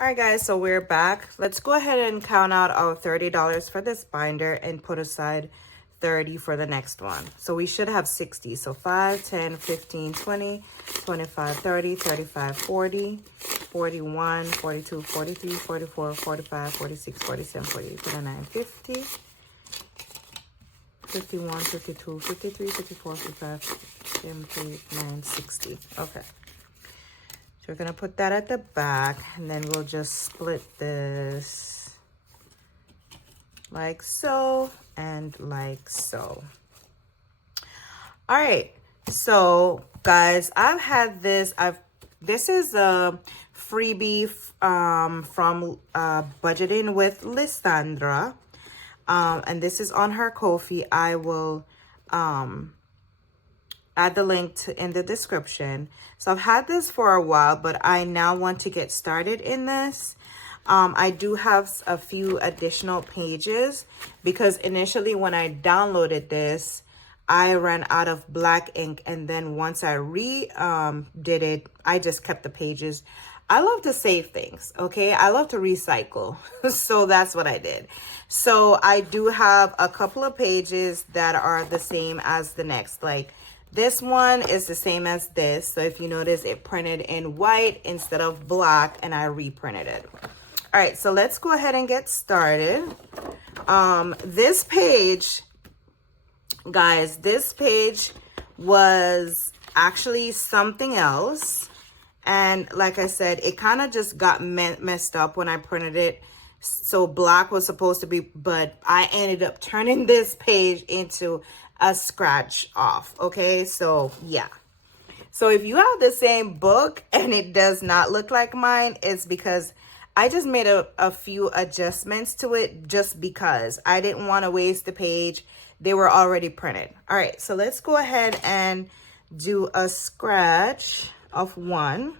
All right, guys, so we're back. Let's go ahead and count out our $30 for this binder and put aside 30 for the next one. So we should have 60. So 5, 10, 15, 20, 25, 30, 35, 40, 41, 42, 43, 44, 45, 46, 47, 48, 49, 50, 51, 52, 53, 54, 55, 59, 60. Okay. So we're going to put that at the back, and then we'll just split this like so and like so. All right. So, guys, I've had this. This is a freebie from Budgeting with Lysandra. And this is on her Ko-fi. I will add the link in the description. So I've had this for a while, but I now want to get started in this. I do have a few additional pages because initially when I downloaded this, I ran out of black ink, and then once I did it, I just kept the pages. I love to save things, okay? I love to recycle. So that's what I did. So I do have a couple of pages that are the same as the next. Like this one is the same as this. So if you notice, it printed in white instead of black, and I reprinted it. All right, so let's go ahead and get started. This page, guys, this page was actually something else. And like I said, it kind of just got messed up when I printed it. So black was supposed to be, but I ended up turning this page into a scratch off. Okay, so yeah. So if you have the same book and it does not look like mine, it's because I just made a few adjustments to it just because I didn't want to waste the page. They were already printed. All right, so let's go ahead and do a scratch of 1.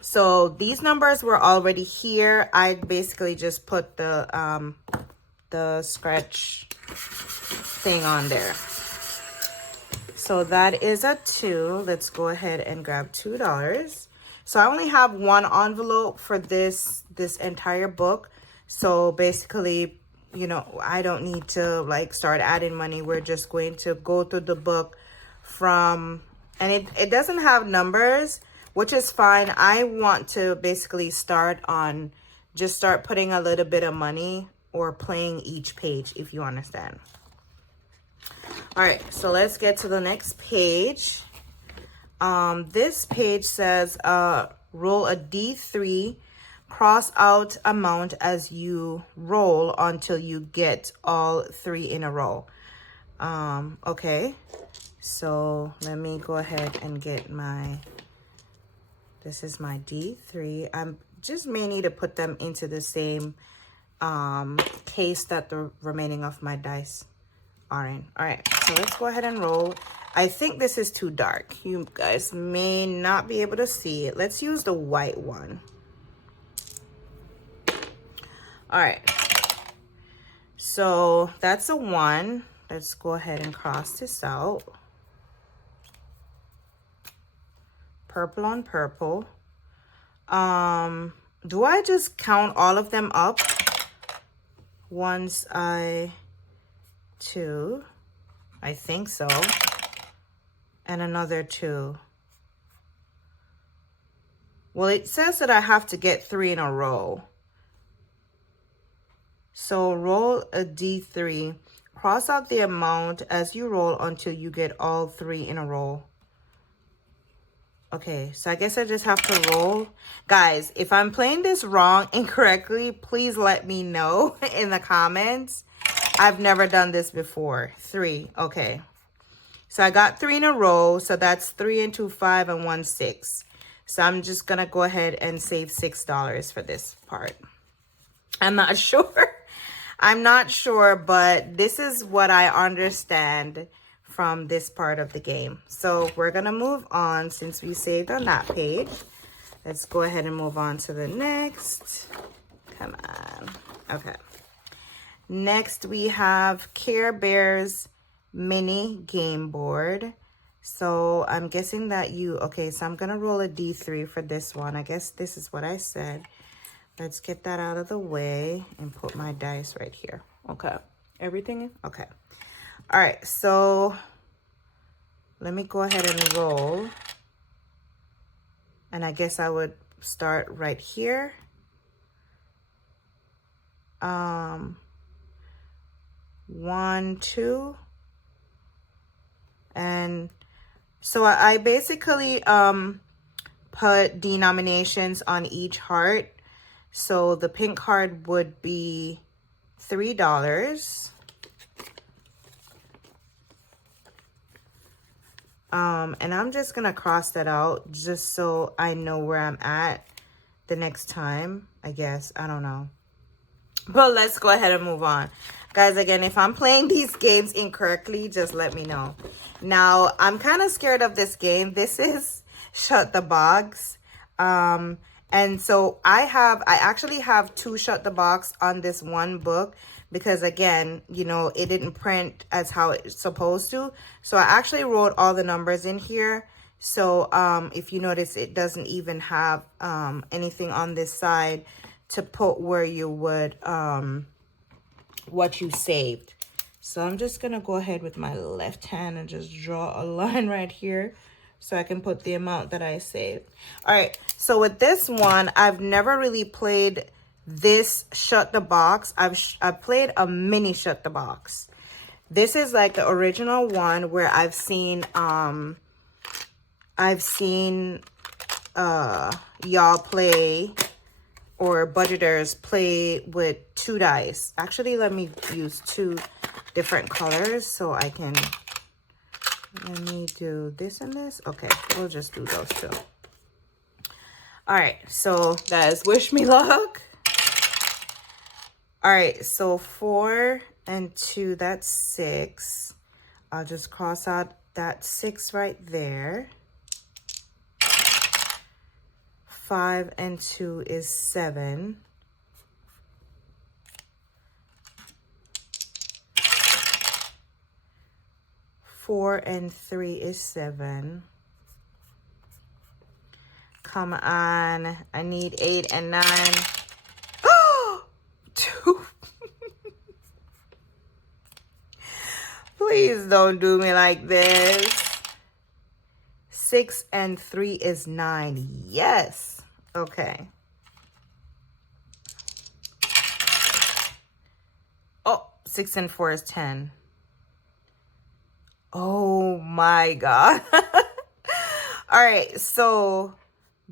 So these numbers were already here. I basically just put the scratch thing on there. So that is a 2. Let's go ahead and grab $2. So I only have one envelope for this entire book. So basically, you know, I don't need to like start adding money. We're just going to go through the book from, and it doesn't have numbers, which is fine. I want to basically start putting a little bit of money or playing each page, if you understand. All right, so let's get to the next page. This page says, roll a D3, cross out amount as you roll until you get all 3 in a row. Okay, so let me go ahead and get this is my D3. I'm just may need to put them into the same case that the remaining of my dice are in. All right, so let's go ahead and roll. I think this is too dark. You guys may not be able to see it. Let's use the white one. All right, so that's a 1. Let's go ahead and cross this out. Purple on purple. Do I just count all of them up once 2? I think so. And another 2. Well, it says that I have to get 3 in a row. So roll a D3. Cross out the amount as you roll until you get all 3 in a row. Okay, so I guess I just have to roll. Guys, if I'm playing this wrong incorrectly, please let me know in the comments. I've never done this before. 3, okay. So I got 3 in a row, so that's 3 and 2, 5, and 1, 6. So I'm just gonna go ahead and save $6 for this part. I'm not sure. I'm not sure, but this is what I understand from this part of the game. So we're gonna move on since we saved on that page. Let's go ahead and move on to the next. Come on. Okay. Next we have CareBears mini game board. So I'm guessing that okay, so I'm gonna roll a D3 for this one. I guess this is what I said. Let's get that out of the way and put my dice right here. Okay, everything, okay. All right, so let me go ahead and roll. And I guess I would start right here. 1, 2. And so I basically put denominations on each heart. So the pink card would be $3. And I'm just gonna cross that out just so I know where I'm at the next time, I guess. I don't know. But let's go ahead and move on. Guys, again, if I'm playing these games incorrectly, just let me know. Now, I'm kind of scared of this game. This is Shut the Box. And so I actually have 2 Shut the Box on this one book because, again, you know, it didn't print as how it's supposed to. So I actually wrote all the numbers in here. So if you notice, it doesn't even have anything on this side to put where you would, what you saved. So I'm just going to go ahead with my left hand and just draw a line right here so I can put the amount that I saved. All right, so with this one, I've never really played this Shut the Box. I've played a mini Shut the Box. This is like the original one where I've seen y'all play, or budgeters play with 2 dice. Actually, let me use 2 different colors so I can, let me do this and this. Okay, we'll just do those 2. All right, so guys, wish me luck. All right, so 4 and 2, that's 6. I'll just cross out that 6 right there. 5 and 2 is 7. 4 and 3 is 7. Come on, I need 8 and 9. Oh, 2. Please don't do me like this. 6 and 3 is 9. Yes. Okay. Oh, 6 and 4 is 10. Oh my God. All right, so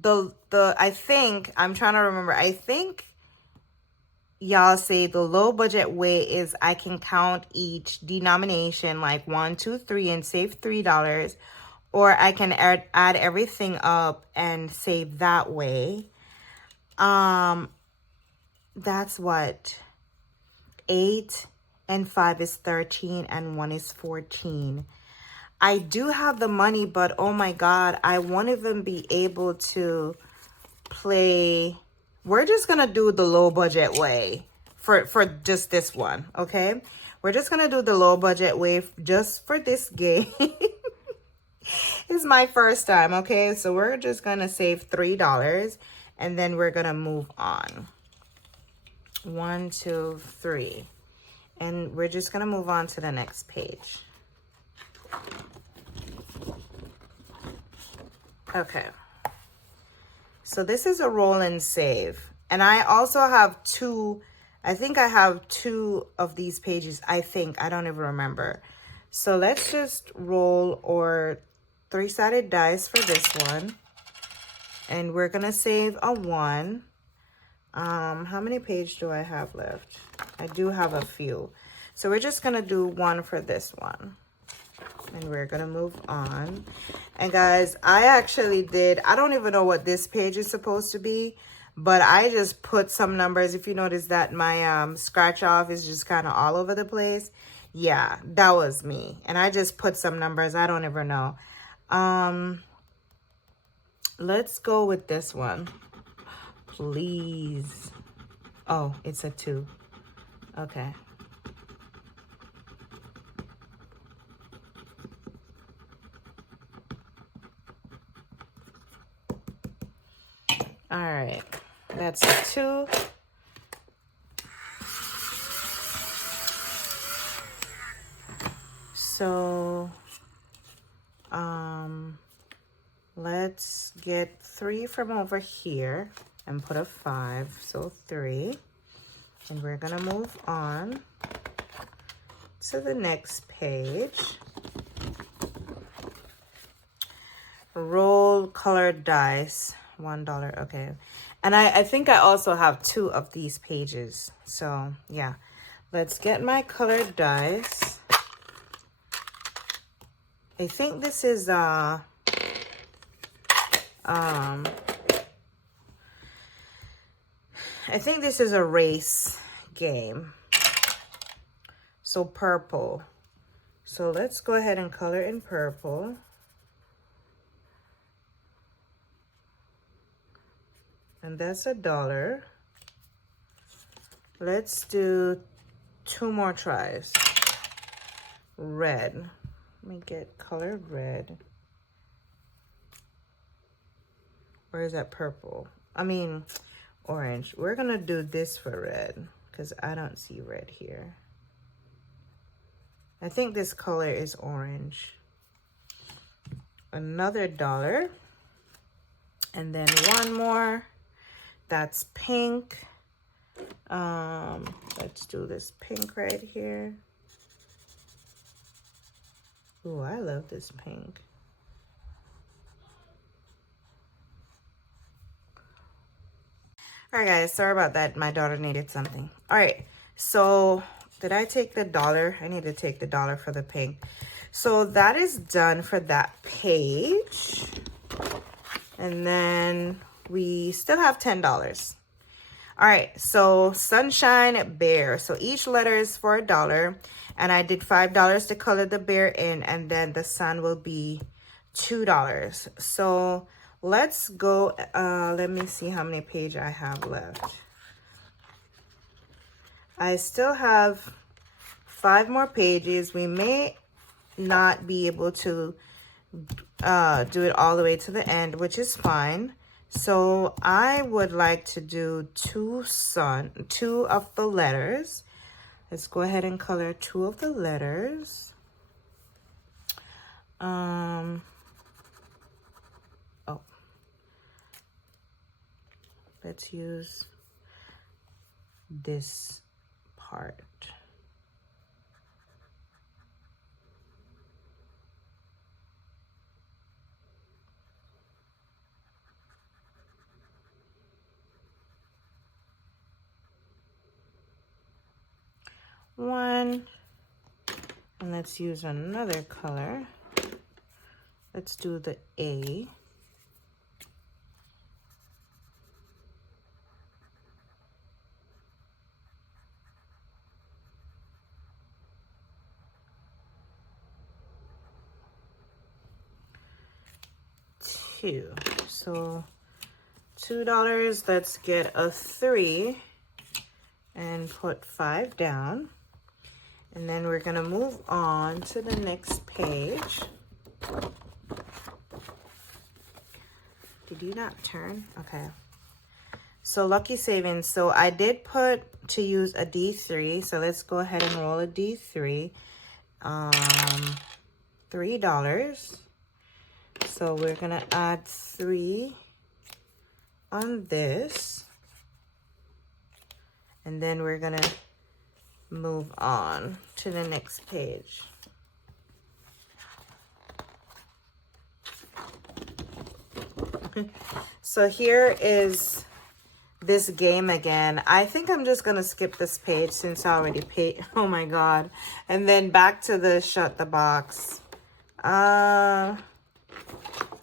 I think, I'm trying to remember, I think y'all say the low budget way is I can count each denomination like 1, 2, 3 and save $3, or I can add everything up and save that way. That's what, 8 and 5 is 13 and 1 is 14. I do have the money, but oh my God, I won't even be able to play. We're just gonna do the low budget way for just this one, okay? We're just gonna do the low budget way just for this game. It's my first time, okay? So we're just gonna save $3 and then we're gonna move on. 1, 2, 3. And we're just gonna move on to the next page. Okay. So this is a roll and save. And I also have 2, I think I have 2 of these pages. I think, I don't even remember. So let's just roll or 3-sided dice for this one. And we're gonna save a 1. How many pages do I have left? I do have a few. So we're just gonna do 1 for this one. And we're gonna move on. And guys, I actually did, I don't even know what this page is supposed to be, but I just put some numbers. If you notice that my scratch off is just kind of all over the place. Yeah, that was me. And I just put some numbers. I don't ever know. Let's go with this one. Please. Oh, it's a 2. Okay. All right, that's a 2. So, let's get 3 from over here and put a 5, so 3. And we're gonna move on to the next page. Roll colored dice, $1, okay. And I think I also have 2 of these pages. So yeah, let's get my colored dice. I think this is I think this is a race game. So purple. So let's go ahead and color in purple. And that's $1. Let's do 2 more tries. Red. Let me get colored red. Where is that purple? I mean, orange. We're gonna do this for red because I don't see red here. I think this color is orange. Another $1. And then 1 more. That's pink. Let's do this pink right here. Ooh, I love this pink. All right, guys, sorry about that. My daughter needed something. All right, so did I take the $1? I need to take the $1 for the pink. So that is done for that page. And then we still have $10. All right, so Sunshine Bear. So each letter is for $1. And I did $5 to color the bear in. And then the sun will be $2. So let's go. Let me see how many pages I have left. I still have 5 more pages. We may not be able to do it all the way to the end, which is fine. So I would like to do 2 of the letters. Let's go ahead and color 2 of the letters. Oh, let's use this part. One, and let's use another color. Let's do the A. Two. So $2. Let's get a 3 and put 5 down. And then we're gonna move on to the next page. Did you not turn? Okay. So Lucky Savings. So I did put to use a D3. So let's go ahead and roll a D3. $3. So we're gonna add 3 on this. And then we're gonna move on to the next page. So here is this game again. I think I'm just gonna skip this page since I already paid. Oh my god. And then back to the shut the box.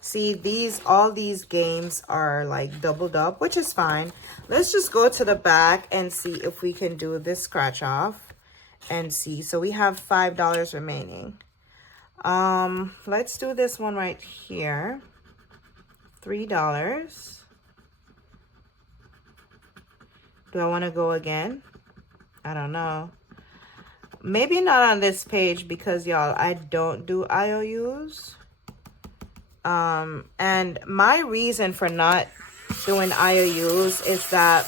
See, all these games are like doubled up, which is fine. Let's just go to the back and see if we can do this scratch off and see. So we have $5 remaining. Let's do this one right here. $3. Do I want to go again? I don't know. Maybe not on this page because y'all, I don't do IOUs. And my reason for not doing IOUs is that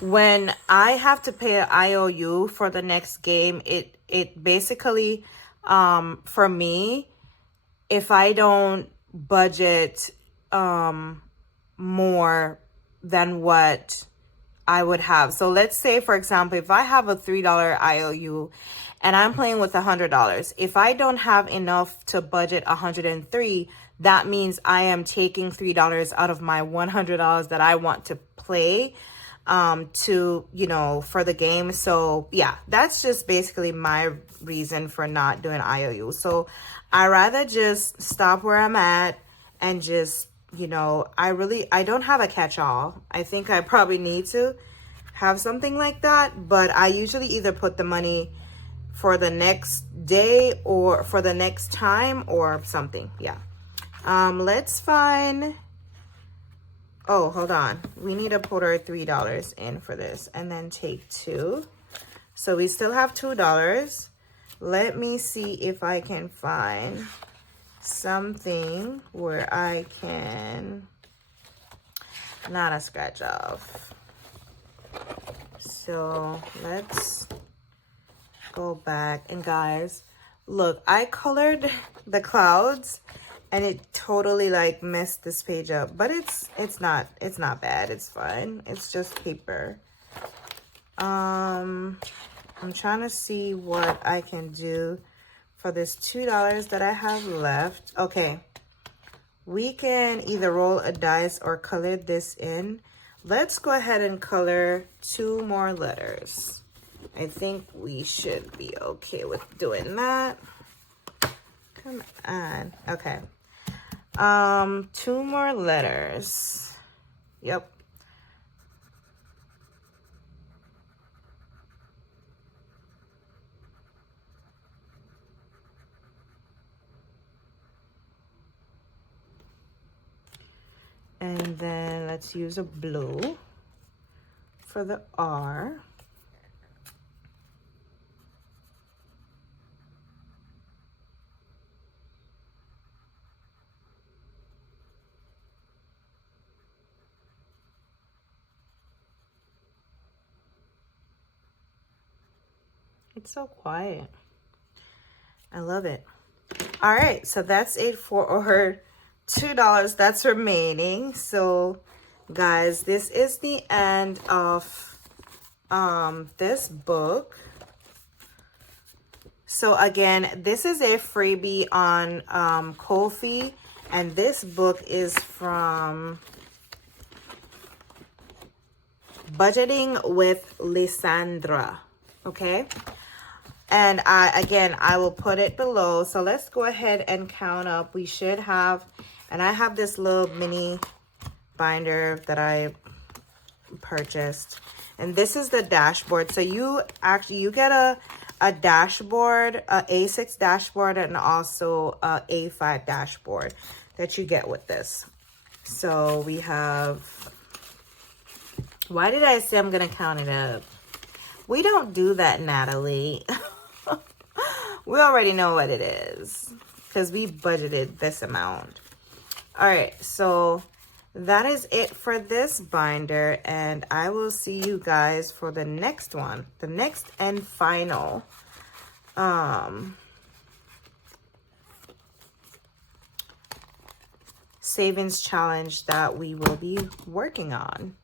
when I have to pay an IOU for the next game, it basically, for me, if I don't budget more than what I would have. So let's say, for example, if I have a $3 IOU and I'm playing with $100, if I don't have enough to budget $103, that means I am taking $3 out of my $100 that I want to play to, you know, for the game. So yeah, that's just basically my reason for not doing IOU. So I rather just stop where I'm at and just, you know, I don't have a catch-all. I think I probably need to have something like that, but I usually either put the money for the next day or for the next time or something. Yeah. Let's find, oh, hold on. We need to put our $3 in for this and then take 2. So we still have $2. Let me see if I can find something where I can, not a scratch off. So let's go back. And guys, look, I colored the clouds and it totally like messed this page up, but it's not bad. It's fine. It's just paper. I'm trying to see what I can do for this $2 that I have left. Okay, we can either roll a dice or color this in. Let's go ahead and color 2 more letters. I think we should be okay with doing that. Come on. Okay. 2 more letters. Yep. And then let's use a blue for the R. It's so quiet. I love it. All right, so that's it for our $2 that's remaining. So guys, this is the end of this book. So again, this is a freebie on Ko-fi, and this book is from Budgeting with Lysandra. Okay, and I will put it below. So let's go ahead and count up. We should have, and I have this little mini binder that I purchased, and this is the dashboard. So you get a dashboard, a A6 dashboard, and also a A5 dashboard that you get with this. So we have, why did I say I'm gonna count it up? We don't do that, Natalie. We already know what it is because we budgeted this amount. All right, so that is it for this binder, and I will see you guys for the next one, the next and final savings challenge that we will be working on.